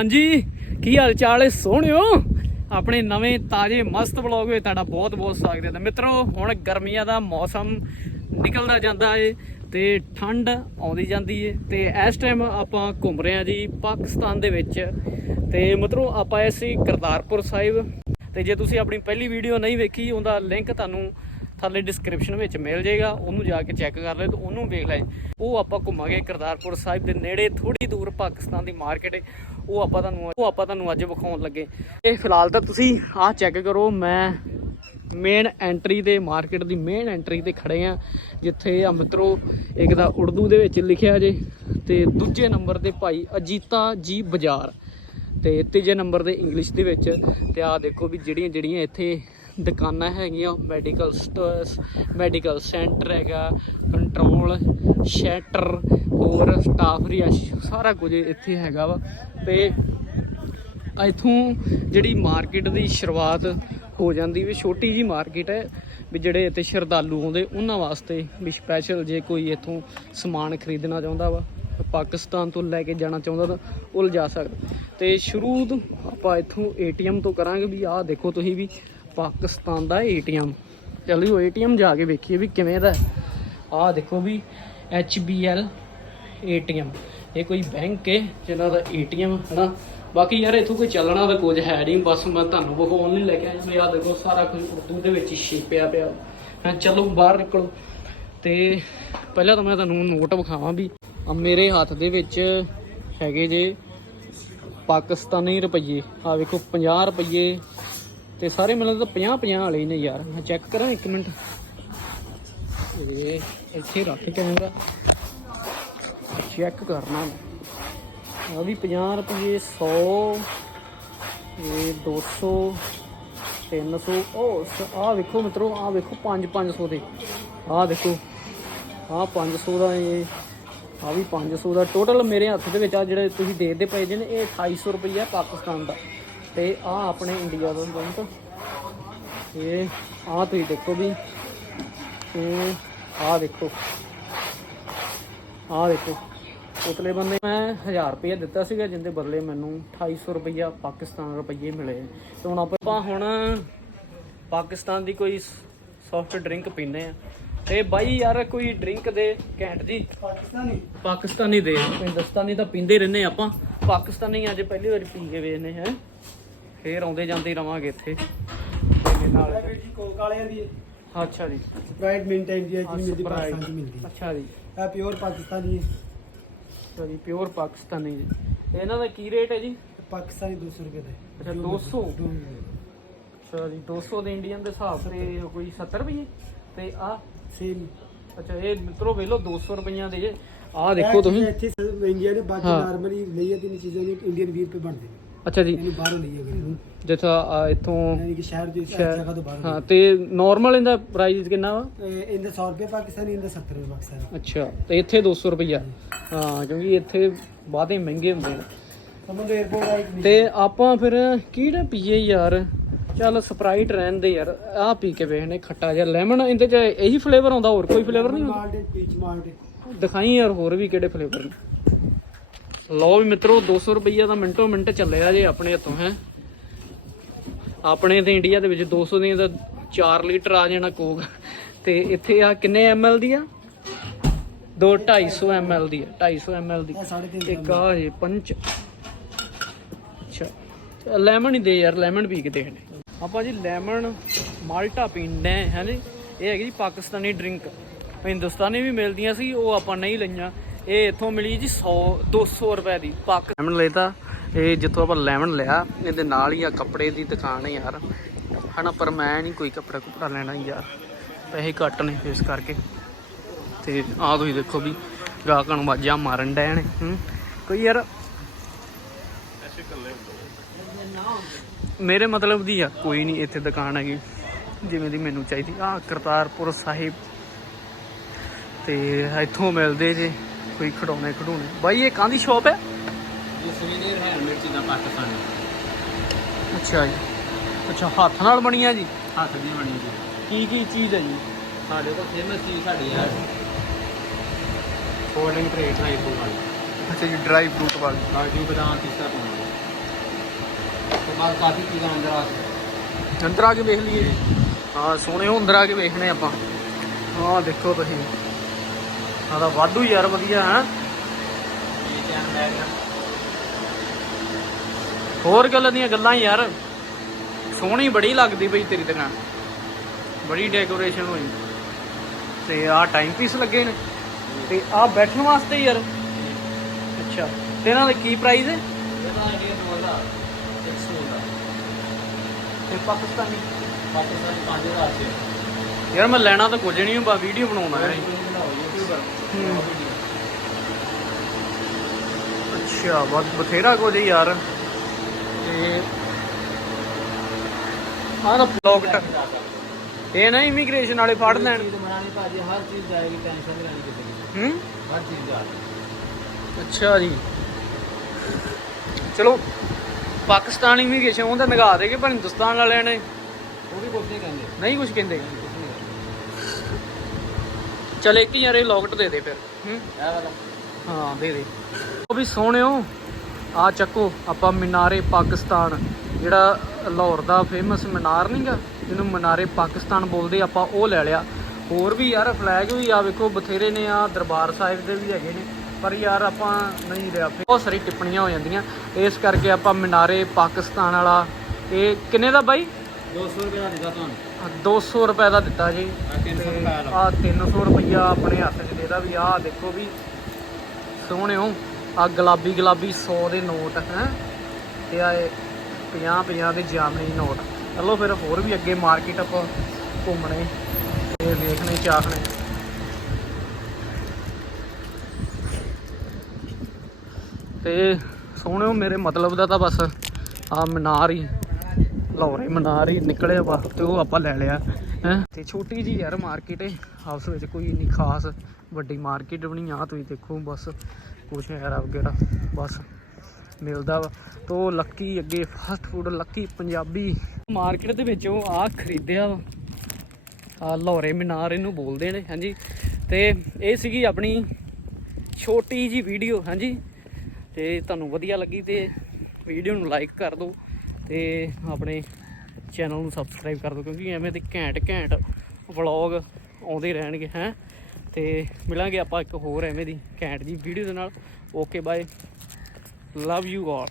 ਹਾਂਜੀ, ਕੀ ਹਾਲ ਚਾਲ ਹੈ? ਸੋਹਣਿਓ ਆਪਣੇ ਨਵੇਂ ਤਾਜ਼ੇ ਮਸਤ ਵਲੌਗ ਵਿੱਚ ਤੁਹਾਡਾ ਬਹੁਤ ਬਹੁਤ ਸਵਾਗਤ ਹੈ। ਤਾਂ ਮਿੱਤਰੋ, ਹੁਣ ਗਰਮੀਆਂ ਦਾ ਮੌਸਮ ਨਿਕਲਦਾ ਜਾਂਦਾ ਏ ਤੇ ਠੰਡ ਆਉਂਦੀ ਜਾਂਦੀ ਏ ਤੇ ਇਸ ਟਾਈਮ ਆਪਾਂ ਘੁੰਮ ਰਹੇ ਹਾਂ ਜੀ ਪਾਕਿਸਤਾਨ ਦੇ ਵਿੱਚ। ਤੇ ਮਿੱਤਰੋ, ਆਪਾਂ ਆਏ ਸੀ ਕਰਤਾਰਪੁਰ ਸਾਹਿਬ। ਤੇ ਜੇ ਤੁਸੀਂ ਆਪਣੀ ਪਹਿਲੀ ਵੀਡੀਓ ਨਹੀਂ ਵੇਖੀ, ਉਹਦਾ ਲਿੰਕ ਤੁਹਾਨੂੰ ਥੱਲੇ ਡਿਸਕ੍ਰਿਪਸ਼ਨ ਵਿੱਚ ਮਿਲ ਜਾਏਗਾ, ਉਹਨੂੰ ਜਾ ਕੇ ਚੈੱਕ ਕਰ ਲਿਓ ਤੇ ਉਹਨੂੰ ਵੇਖ ਲੈ। ਉਹ ਆਪਾਂ ਘੁੰਮਾਂਗੇ ਕਰਤਾਰਪੁਰ ਸਾਹਿਬ ਦੇ ਨੇੜੇ ਥੋੜੀ ਦੂਰ ਪਾਕਿਸਤਾਨ ਦੀ ਮਾਰਕੀਟ ਹੈ ਉਹ ਆਪਾਂ ਤੁਹਾਨੂੰ ਉਹ ਆਪਾਂ ਤੁਹਾਨੂੰ ਅੱਜ ਵਿਖਾਉਣ ਲੱਗੇ। ਇਹ ਫਿਲਹਾਲ ਤਾਂ ਤੁਸੀਂ ਆਹ ਚੈੱਕ ਕਰੋ, ਮੈਂ ਮੇਨ ਐਂਟਰੀ ਤੇ ਮਾਰਕੀਟ ਦੀ ਮੇਨ ਐਂਟਰੀ ਤੇ ਖੜੇ ਆ, ਜਿੱਥੇ ਆ ਮਿੱਤਰੋ, ਇੱਕ ਦਾ ਉਰਦੂ ਦੇ ਵਿੱਚ ਲਿਖਿਆ ਜੇ, ਤੇ ਦੂਜੇ ਨੰਬਰ ਤੇ ਭਾਈ ਅਜੀਤਾ ਜੀ ਬਾਜ਼ਾਰ, ਤੇ ਤੀਜੇ ਨੰਬਰ ਤੇ ਇੰਗਲਿਸ਼ ਦੇ ਵਿੱਚ, ਤੇ ਆ ਦੇਖੋ ਵੀ ਜਿਹੜੀਆਂ ਜਿਹੜੀਆਂ ਇੱਥੇ ਦੁਕਾਨਾਂ ਹੈਗੀਆਂ ਮੈਡੀਕਲ ਸਟੋਰਸ ਮੈਡੀਕਲ ਸੈਂਟਰ ਹੈਗਾ ਕੰਟਰੋਲ ਸ਼ੈਟਰ ਹੋਰ ਸਟਾਫ ਰਿਆਸ਼ ਸਾਰਾ ਕੁਝ ਇੱਥੇ ਹੈਗਾ ਵਾ। ਤੇ ਇੱਥੋਂ ਜਿਹੜੀ ਮਾਰਕੀਟ ਦੀ ਸ਼ੁਰੂਆਤ ਹੋ ਜਾਂਦੀ ਵੀ ਛੋਟੀ ਜੀ ਮਾਰਕੀਟ ਹੈ, ਵੀ ਜਿਹੜੇ ਇੱਥੇ ਸ਼ਰਧਾਲੂ ਆਉਂਦੇ, ਉਹਨਾਂ ਵਾਸਤੇ ਵੀ ਸਪੈਸ਼ਲ ਜੇ ਕੋਈ ਇੱਥੋਂ ਸਮਾਨ ਖਰੀਦਣਾ ਚਾਹੁੰਦਾ ਵਾ, ਪਾਕਿਸਤਾਨ ਤੋਂ ਲੈ ਕੇ ਜਾਣਾ ਚਾਹੁੰਦਾ ਤਾਂ ਉਹ ਲਿਜਾ ਸਕਦਾ। ਤੇ ਸ਼ੁਰੂ ਤੋਂ ਆਪਾਂ ਇੱਥੋਂ ਏਟੀਐਮ ਤੋਂ ਕਰਾਂਗੇ ਵੀ ਆਹ ਦੇਖੋ ਤੁਸੀਂ ਵੀ ਪਾਕਿਸਤਾਨ ਦਾ ਏਟੀਐਮ। ਚਲਿਓ ਏਟੀਐਮ ਜਾ ਕੇ ਵੇਖੀਏ ਵੀ ਕਿਵੇਂ ਦਾ ਆਹ ਦੇਖੋ ਵੀ HBL ਏਟੀਐਮ। ਇਹ ਕੋਈ ਬੈਂਕ ਹੈ ਜਿਹਨਾਂ ਦਾ ਏਟੀਐਮ, ਹਨਾ? ਬਾਕੀ ਯਾਰ ਇੱਥੋਂ ਕੋਈ ਚੱਲਣਾ ਤਾਂ ਕੁਝ ਹੈ ਨਹੀਂ। ਬਸ ਮੈਂ ਤੁਹਾਨੂੰ ਵਿਖਾਉਣ ਲਈ ਲੈ ਕੇ ਆਇਆ। ਵੀ ਆਹ ਦੇਖੋ, ਸਾਰਾ ਕੁਝ ਉਰਦੂ ਦੇ ਵਿੱਚ ਹੀ ਛੇਪਿਆ ਪਿਆ। ਹਾਂ ਚਲੋ ਬਾਹਰ ਨਿਕਲੋ। ਤੇ ਪਹਿਲਾਂ ਤਾਂ ਮੈਂ ਤੁਹਾਨੂੰ ਨੋਟ ਵਿਖਾਵਾਂ ਵੀ ਮੇਰੇ ਹੱਥ ਦੇ ਵਿੱਚ ਹੈਗੇ ਜੇ ਪਾਕਿਸਤਾਨੀ ਰੁਪਈਏ। ਆ ਵੇਖੋ 50 ਰੁਪਈਏ ਤੇ ਸਾਰੇ ਮੈਨੂੰ ਤਾਂ 50 50 ਵਾਲੇ ਨੇ ਯਾਰ। ਮੈਂ ਚੈੱਕ ਕਰਾਂ ਇੱਕ ਮਿੰਟ। ਇਹ ਇੱਥੇ ਰੱਖ ਕੈਮਰਾ ਚੈੱਕ ਕਰਨਾ। ਆ ਵੀ 50 ਰੁਪਏ 100 ਇਹ 200 300 ਉਹ ਆ ਵੇਖੋ ਮਿੱਤਰੋ ਆ ਵੇਖੋ 5 500 ਦੇ। ਆ ਦੇਖੋ ਆ 500 ਦਾ ਇਹ ਆ ਵੀ 500 ਦਾ। ਟੋਟਲ ਮੇਰੇ ਹੱਥ ਦੇ ਵਿੱਚ ਆ ਜਿਹੜੇ ਤੁਸੀਂ ਦੇਖਦੇ ਪਏ ਜੇ ਨੇ, ਇਹ 2800 ਰੁਪਈਆ ਪਾਕਿਸਤਾਨ ਦਾ। ਤੇ ਆ ਆਪਣੇ ਇੰਡੀਆ ਦਾ ਬੈਂਕ ਇਹ ਆ ਤੁਸੀਂ ਦੇਖੋ ਵੀ ਇਹ ਆ ਦੇਖੋ। ਆ ਦੇਖੋ। ਉਤਲੇ ਬੰਦੇ ਮੈਂ 1000 ਰੁਪਏ ਦਿੱਤਾ ਸੀਗਾ ਜਿੰਦੇ ਬਦਲੇ ਮੈਨੂੰ 2800 ਰੁਪਈਆ ਪਾਕਿਸਤਾਨ ਰੁਪਈਏ ਮਿਲੇ। ਤੇ ਹੁਣ ਆਪਾਂ ਹੁਣ ਪਾਕਿਸਤਾਨ ਦੀ ਕੋਈ ਸੌਫਟ ਡਰਿੰਕ ਪੀਨੇ ਆ। ਤੇ ਬਾਈ ਯਾਰ ਕੋਈ ਡਰਿੰਕ ਦੇ ਘੈਂਟ ਜੀ। ਪਾਕਿਸਤਾਨੀ? ਪਾਕਿਸਤਾਨੀ ਦੇ। ਹਿੰਦੁਸਤਾਨੀ ਤਾਂ ਪੀਂਦੇ ਰਹਿੰਦੇ ਆਪਾਂ। ਪਾਕਿਸਤਾਨੀ ਅੱਜ ਪਹਿਲੀ ਵਾਰੀ ਪੀ ਕੇ ਵੇਖਨੇ ਹੈ। ਫੇਰ ਆਉਂਦੇ ਜਾਂਦੇ ਰਵਾਂਗੇ ਇੱਥੇ। ਤੇ ਨਾਲ ਵੀਰ ਜੀ ਕੋਕ ਵਾਲਿਆਂ ਦੀ। ਅੱਛਾ ਜੀ। ਸਪਰਾਈਟ ਮਿੰਟ ਇੰਡੀਆ ਚ ਮਿਲਦੀ Sprite। ਪਾਕਿਸਤਾਨ ਚ ਮਿਲਦੀ। ਅੱਛਾ ਜੀ। ਹੈ ਪਿਓਰ ਪਾਕਿਸਤਾਨੀ ਹੈ। ਅੱਛਾ ਜੀ ਪਿਓਰ ਪਾਕਿਸਤਾਨੀ ਜੀ। ਇਹਨਾਂ ਦਾ ਕੀ ਰੇਟ ਹੈ ਜੀ? ਪਾਕਿਸਤਾਨੀ 200 ਰੁਪਏ ਦਾ ਅੱਛਾ 200 ਅੱਛਾ ਜੀ 200 ਦੇ ਇੰਡੀਅਨ ਦੇ ਹਿਸਾਬ ਤੇ ਕੋਈ 70 ਰੁਪਏ ਤੇ ਆ? ਸੇਮ ਅੱਛਾ ਇਹ ਮਿੱਤਰੋ ਵੇਖ ਲਓ 200 ਰੁਪਈਆਂ ਦੇ ਜੇ। ਆ ਦੇਖੋ ਤੁਸੀਂ। ਇੱਥੇ ਇੰਡੀਆ ਨੇ ਬਾਕੀ ਹਾਂ। ਨਾਰਮਲੀ ਲਈਏ ਤਿੰਨ ਚੀਜ਼ਾਂ ਨੇ ਇੰਡੀਅਨ 20 ਰੁਪਏ ਬਣਦੇ ਨੇ। ਅੱਛਾ ਜੀ। ਇਹਨੂੰ ਬਾਹਰੋਂ ਜਿੱਥਾ ਇੱਥੋਂ ਯਾਨੀ ਕਿ ਸ਼ਹਿਰ ਦੇ ਇਸ ਸ਼ਹਿਰ- ਜਗ੍ਹਾ ਤੋਂ ਬਾਹਰ ਹਾਂ ਤੇ ਨਾਰਮਲ ਇਹਦਾ ਪ੍ਰਾਈਸ ਕਿੰਨਾ ਵਾ? ਇਹ- ਇਹਦਾ 100 ਰੁਪਏ ਪਾਕਿਸਤਾਨੀ ਇਹਦਾ 70 ਰੁਪਏ ਪਾਕਿਸਤਾਨੀ। ਅੱਛਾ ਤੇ ਇੱਥੇ 200 ਰੁਪਈਆ। ਹਾਂ ਕਿਉਂਕਿ ਇੱਥੇ ਬਾਦੇ ਮਹਿੰਗੇ ਹੁੰਦੇ ਨੇ। ਸਮਝ ਲਓ 에어ਪੋਰਟ ਆ ਇੱਕ ਤੇ ਆਪਾਂ ਫਿਰ ਕਿਹੜਾ ਪੀਏ ਯਾਰ? ਚੱਲ ਸਪਰਾਈਟ ਰਹਿਣ ਦੇ ਯਾਰ ਆਹ ਪੀ ਕੇ ਵੇਖਨੇ ਖੱਟਾ ਜਿਹਾ ਲੈਮਨ ਇਹਦੇ ਚ ਇਹੀ ਫਲੇਵਰ ਆਉਂਦਾ ਹੋਰ ਕੋਈ ਫਲੇਵਰ ਨਹੀਂ ਹੁੰਦਾ? ਮਾਲਟ ਪੀਚ ਮਾਲਟ ਦਿਖਾਈ ਯਾਰ ਹੋਰ ਵੀ ਕਿਹੜੇ ਫਲੇਵਰ ਨੇ। ਲਓ ਵੀ ਮਿੱਤਰੋ 200 ਰੁਪਈਆ ਦਾ ਮਿੰਟੋ ਮਿੰਟ ਚੱਲਿਆ ਜੇ ਆਪਣੇ ਹੱਥੋਂ ਹੈ। ਆਪਣੇ ਤੇ ਇੰਡੀਆ ਦੇ ਵਿੱਚ 200 ਦੀਆਂ ਤਾਂ 4 ਲੀਟਰ ਆ ਜਾਣਾ ਕੋਕ। ਤੇ ਇੱਥੇ ਆ ਕਿੰਨੇ ਐਮਐਲ ਦੀ ਆ? 2 250 ਐਮਐਲ ਦੀ ਆ 250 ਐਮਐਲ ਦੀ। ਇਹ 3.5 ਇੱਕ ਆ ਇਹ ਪੰਚ ਅੱਛਾ। ਲੈਮਨ ਹੀ ਦੇ ਯਾਰ ਲੈਮਨ ਪੀ ਕੇ ਦੇਖਦੇ ਆਪਾਂ ਜੀ ਲੈਮਨ ਮਾਲਟਾ ਪੀਂਦੇ ਹੈ ਜੀ। ਇਹ ਹੈਗੀ ਜੀ ਪਾਕਿਸਤਾਨੀ ਡਰਿੰਕ। ਹਿੰਦੁਸਤਾਨੀ ਵੀ ਮਿਲਦੀਆਂ ਸੀ ਉਹ ਆਪਾਂ ਨਹੀਂ ਲਈਆਂ। ਇਹ ਇੱਥੋਂ ਮਿਲੀ ਜੀ 100 200 ਰੁਪਏ ਦੀ ਪਾਕ। ਲੈਮਨ ਲੈਤਾ ਇਹ ਜਿੱਥੋਂ ਆਪਾਂ ਲੈਮਨ ਲਿਆ, ਇਹਦੇ ਨਾਲ ਹੀ ਆ ਕੱਪੜੇ ਦੀ ਦੁਕਾਨ ਹੈ ਯਾਰ। ਹਨਾ, ਪਰ ਮੈਂ ਨਹੀਂ ਕੋਈ ਕੱਪੜਾ ਕੁਪੜਾ ਲੈਣਾ ਯਾਰ। ਪੈਸੇ ਘੱਟ ਨੇ ਇਸ ਕਰਕੇ। ਤੇ ਆਹ ਤੁਸੀਂ ਦੇਖੋ ਵੀ ਗਾਹਕਾਂ ਨੂੰ ਵਾਜਾਂ ਮਾਰਨ ਡਏ ਨੇ ਕੋਈ ਯਾਰ ਮੇਰੇ ਮਤਲਬ ਦੀ ਆ, ਕੋਈ ਨਹੀਂ ਇੱਥੇ ਦੁਕਾਨ ਹੈਗੀ, ਜਿਵੇਂ ਦੀ ਮੈਨੂੰ ਚਾਹੀਦੀ। ਆ ਕਰਤਾਰਪੁਰ ਸਾਹਿਬ। ਤੇ ਇੱਥੋਂ ਮਿਲਦੇ ਜੇ। ਕੋਈ ਖਡੌਣੇ ਖਡੂਣੇ। ਬਾਈ ਇਹ ਕਾਹਦੀ ਸ਼ਾਪ ਹੈ? ਇਹ ਸਵੀਨੀਅਰ ਹੈ ਮਿਰਚੀ ਦਾ ਪਾਕਿਸਤਾਨੀ। ਅੱਛਾ ਜੀ। ਅੱਛਾ ਹੱਥ ਨਾਲ ਬਣੀਆਂ ਜੀ? ਹੱਥ ਦੀ ਬਣੀ ਜੀ। ਕੀ ਕੀ ਚੀਜ਼ ਹੈ ਜੀ? ਸਾਡੇ ਕੋਲ ਫੇਮਸ ਚੀਜ਼ ਸਾਡੀ ਹੈ। ਕੋਲਡ ਡਰਿੰਕ ਟ੍ਰੇਡ ਨਾਈਟ ਤੋਂ ਵਾਲੀ। ਅੱਛਾ ਜੀ ਡਰਾਈ ਫਰੂਟ ਵਾਲੀ। ਕਾਜੂ ਬਦਾਮ ਪਿਸਤਾ ਪਾਉਣਾ ਬਾਅਦ ਕਾਫੀ ਚੀਜ਼ਾਂ ਅੰਦਰ ਆ ਅੰਦਰ ਆ ਕੇ ਵੇਖ ਲਈਏ। ਹਾਂ ਸੋਹਣਿਓ ਅੰਦਰ ਆ ਕੇ ਵੇਖਣੇ ਆਪਾਂ। ਹਾਂ ਦੇਖੋ ਤੁਸੀਂ। ਆਹ ਤਾਂ ਵਾਧੂ ਯਾਰ ਵਧੀਆ ਹੈ। ਆ ਹੋਰ ਗੱਲ ਦੀਆਂ ਗੱਲਾਂ ਯਾਰ। ਸੋਹਣੀ ਬੜੀ ਲੱਗਦੀ ਬਈ ਤੇਰੀ ਤੇ ਨਾਲ। ਬੜੀ ਡੈਕੋਰੇਸ਼ਨ ਹੋਈ। ਤੇ ਆਹ ਟਾਈਮ ਪੀਸ ਲੱਗੇ ਨੇ। ਤੇ ਆਹ ਬੈਠਣ ਵਾਸਤੇ ਯਾਰ। ਅੱਛਾ। ਤੇ ਇਹਨਾਂ ਦਾ ਕੀ ਪ੍ਰਾਈਸ ਹੈ? ਇਹਦਾ ਹੈਗੇ 2000 100 ਦਾ ਤੇ ਪਾਕਿਸਤਾਨੀ। ਪਾਕਿਸਤਾਨੀ 5000 ਚ। ਯਾਰ ਮੈਂ ਲੈਣਾ ਤਾਂ ਕੁਝ ਨਹੀਂ ਬਾ ਵੀਡੀਓ ਬਣਾਉਣਾ ਹੈ ਯੂਟਿਊਬਰ। ਅੱਛਾ ਬਹੁਤ ਬਥੇਰਾ ਕੁਝ ਯਾਰ। ਤੇ ਆਹ ਤਾਂ ਪਲੌਕਟ ਇਹ ਨਾ ਇਮੀਗ੍ਰੇਸ਼ਨ ਵਾਲੇ ਫੜ ਲੈਣ। ਬਣਾਣੀ ਭਾਜੀ ਹਰ ਚੀਜ਼ ਜਾਏਗੀ ਟੈਨਸ਼ਨ ਨਹੀਂ ਲੈਣੀ ਕਿਸੇ ਦੀ ਹੂੰ? ਹਰ ਚੀਜ਼ ਜਾ ਅੱਛਾ ਜੀ। ਚਲੋ ਪਾਕਿਸਤਾਨ ਇਮੀਗ੍ਰੇਸ਼ਨ ਉਹਦਾ ਨਗਾ ਦੇਗੇ ਪਰ ਹਿੰਦੁਸਤਾਨ ਵਾਲਿਆਂ ਨੇ। ਉਹ ਵੀ ਕੁਝ ਨਹੀਂ ਕਹਿੰਦੇ। ਨਹੀਂ ਕੁਝ ਕਹਿੰਦੇ। ਚਲ ਇੱਕ ਯਾਰ, ਇਹ ਲੌਕਟ ਦੇ ਦੇ ਫਿਰ। ਹੂੰ? ਹਾਂ, ਦੇ ਦੇ। ਉਹ ਵੀ ਸੋਹਣਿਓ। ਆ ਚੱਕੋ, ਆਪਾਂ ਮਨਾਰੇ ਪਾਕਿਸਤਾਨ। ਜਿਹੜਾ ਲਾਹੌਰ ਦਾ ਫੇਮਸ ਮਨਾਰ ਨਹੀਂਗਾ ਜਿਹਨੂੰ ਮਨਾਰੇ ਪਾਕਿਸਤਾਨ ਬੋਲਦੇ, ਆਪਾਂ ਉਹ ਲੈ ਲਿਆ। ਹੋਰ ਵੀ ਯਾਰ ਫਲੈਗ ਵੀ ਆ, ਵੇਖੋ, ਬਥੇਰੇ ਨੇ ਆ, ਦਰਬਾਰ ਸਾਹਿਬ ਦੇ ਵੀ ਹੈਗੇ ਨੇ। ਪਰ ਯਾਰ, ਆਪਾਂ ਨਹੀਂ ਲਿਆ ਬਹੁਤ ਸਾਰੀ ਟਿੱਪਣੀਆਂ ਹੋ ਜਾਂਦੀਆਂ। ਇਸ ਕਰਕੇ ਆਪਾਂ ਮਨਾਰੇ ਪਾਕਿਸਤਾਨ ਵਾਲਾ। ਇਹ ਕਿੰਨੇ ਦਾ ਬਾਈ? 200 ਰੁਪਏ ਦਾ ਦਿੱਤਾ ਤੁਹਾਨੂੰ? ਆਹ 200 ਰੁਪਏ ਦਾ ਦਿੱਤਾ ਜੀ। ਆਹ 300 ਰੁਪਏ ਆ 300 ਰੁਪਈਆ ਆਪਣੇ ਹੱਥ 'ਚ ਦੇਦਾ ਵੀ ਆਹ ਦੇਖੋ ਵੀ ਸੋਹਣਿਓ ਆ ਗੁਲਾਬੀ ਗੁਲਾਬੀ 100 ਦੇ ਨੋਟ ਹੈ? ਤੇ ਆ 50 50 ਦੇ ਜਾਮਨੀ ਨੋਟ। ਚਲੋ ਫਿਰ ਹੋਰ ਵੀ ਅੱਗੇ ਮਾਰਕੀਟ ਆਪਾਂ ਘੁੰਮਣੇ ਤੇ ਵੇਖਣੇ ਚਾਖਣੇ। ਤੇ ਸੋਹਣਿਓ ਮੇਰੇ ਮਤਲਬ ਦਾ ਤਾਂ ਬਸ ਆ ਮਨਾਰ ਹੀ। ਲਾਹੌਰੇ ਮਨਾਰ ਹੀ ਨਿਕਲਿਆ ਵਾ ਤੇ ਉਹ ਆਪਾਂ ਲੈ ਲਿਆ, ਹੈ। ਤੇ ਛੋਟੀ ਜੀ ਯਾਰ ਮਾਰਕੀਟ ਹੈ ਹਾਊਸ ਵਿੱਚ ਕੋਈ ਇੰਨੀ ਖਾਸ ਵੱਡੀ ਮਾਰਕੀਟ ਵੀ ਨਹੀਂ ਆ, ਤੁਸੀਂ ਦੇਖੋ ਬਸ, ਕੁਛ ਹੈ ਵਗੈਰਾ, ਬਸ ਮਿਲਦਾ ਵਾ। ਤੋ ਲੱਕੀ ਅੱਗੇ fast food Lucky Punjabi market ਦੇ ਵਿੱਚ ਉਹ ਆ ਖਰੀਦਿਆ ਵਾ। ਆ ਲਾਹੌਰੇ ਮਨਾਰ ਇਹਨੂੰ ਬੋਲਦੇ ਨੇ, ਹਾਂਜੀ। ਤੇ ਇਹ ਸੀਗੀ ਆਪਣੀ ਛੋਟੀ ਜੀ ਵੀਡੀਓ ਹਾਂਜੀ। ਤੇ ਤੁਹਾਨੂੰ ਵਧੀਆ ਲੱਗੀ ਤੇ ਵੀਡੀਓ ਨੂੰ ਲਾਈਕ ਕਰ ਦਿਓ। ਤੇ ਆਪਣੇ ਚੈਨਲ ਨੂੰ ਸਬਸਕ੍ਰਾਈਬ ਕਰ ਦਿਓ, ਕਿਉਂਕਿ ਐਵੇਂ ਦੇ ਘੈਂਟ ਘੈਂਟ ਵਲੌਗ ਆਉਂਦੇ ਰਹਿਣਗੇ, ਹੈ? ਤੇ ਮਿਲਾਂਗੇ ਆਪਾਂ ਇੱਕ ਹੋਰ ਐਵੇਂ ਦੀ ਘੈਂਟ ਜੀ ਵੀਡੀਓ ਦੇ ਨਾਲ। Okay bye love you all